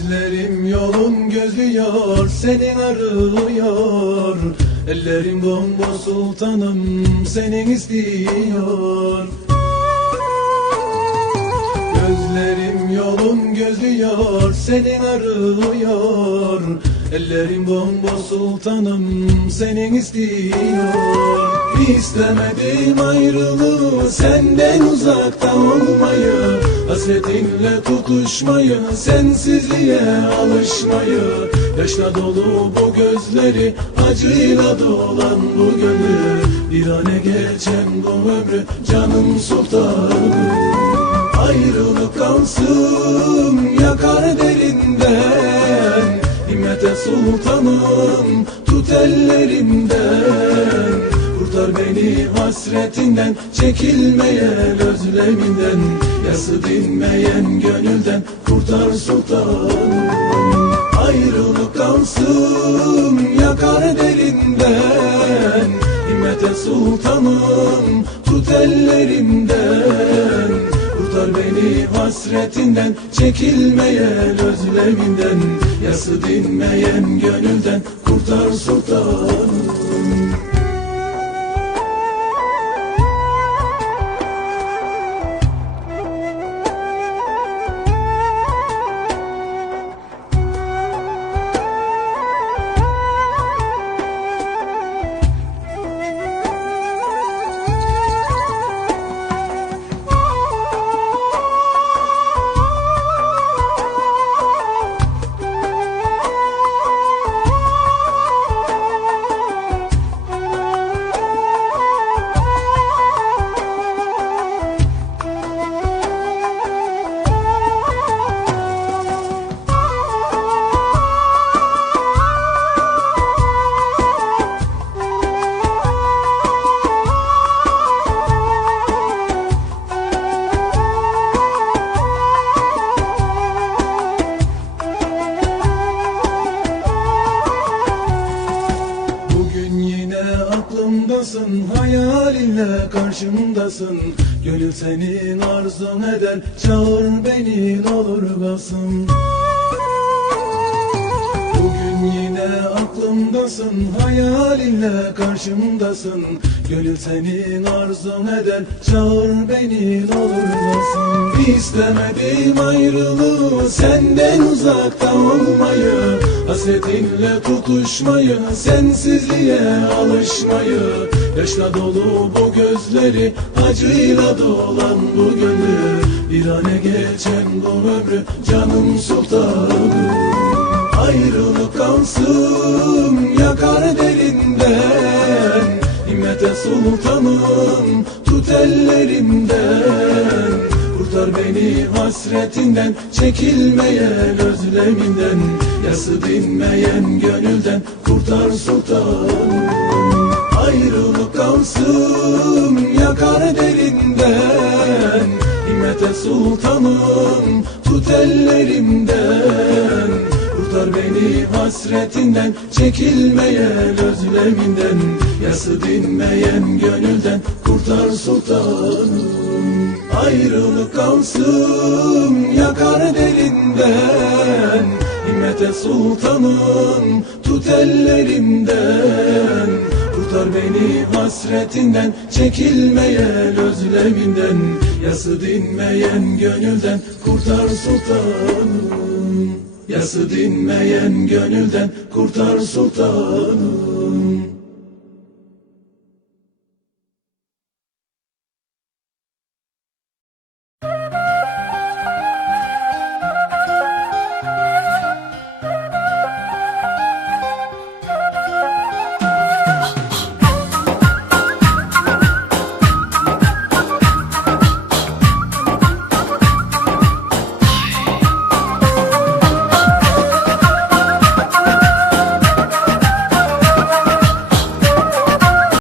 Gözlerim yolun gözlüyor, senin arıyor Ellerim bomboş sultanım, senin istiyor. Gözlerim yolun gözlüyor, senin arıyor Ellerim bomboş sultanım, senin istiyor. İstemedim ayrılığı senden uzakta olmayı Hasretinle tutuşmayı sensizliğe alışmayı. Yaşla dolu bu gözleri acıyla dolan bu gönlü. Bir ane geçen bu ömrü canım sultanım. Ayrılık kalsın yakar derinden Himmete sultanım tut ellerimden Kurtar beni hasretinden Çekilmeyen özleminden Yası dinmeyen gönülden Kurtar sultanım. Ayrılık kalsın yakar derinden Himmete sultanım tut ellerimden Kurtar beni hasretinden Çekilmeyen özleminden Yası dinmeyen gönülden Kurtar sultanım aklımdasın Hayalinle karşımdasın. Gönül senin arzun eder Çağır beni olur basın Yine aklımdasın Hayalinle karşımdasın. Gönül senin arzun eder Çağır beni ne olur basın İstemedim ayrılığı Senden uzakta olmayı Hasretinle tutuşmayı Sensizliğe alışmayı. Yaşla dolu bu gözleri Acıyla dolan bu gönlü Bir ane geçen bu ömrü Canım sultanım Ayrılık kalsın yakar derinden. Himmete sultanım tut ellerimden Kurtar beni hasretinden Çekilmeyen özleminden. Yası dinmeyen gönülden Kurtar sultanım. Ayrılık kalsın yakar derinden. Himmete sultanım tut ellerimden Beni hasretinden Çekilmeyen özleminden Yası dinmeyen gönülden Kurtar sultanım. Ayrılık kalsın yakar derinden Himmete sultanım tut ellerimden Kurtar beni hasretinden Çekilmeyen özleminden Yası dinmeyen gönülden Kurtar sultanım Yası dinmeyen gönülden Kurtar sultanım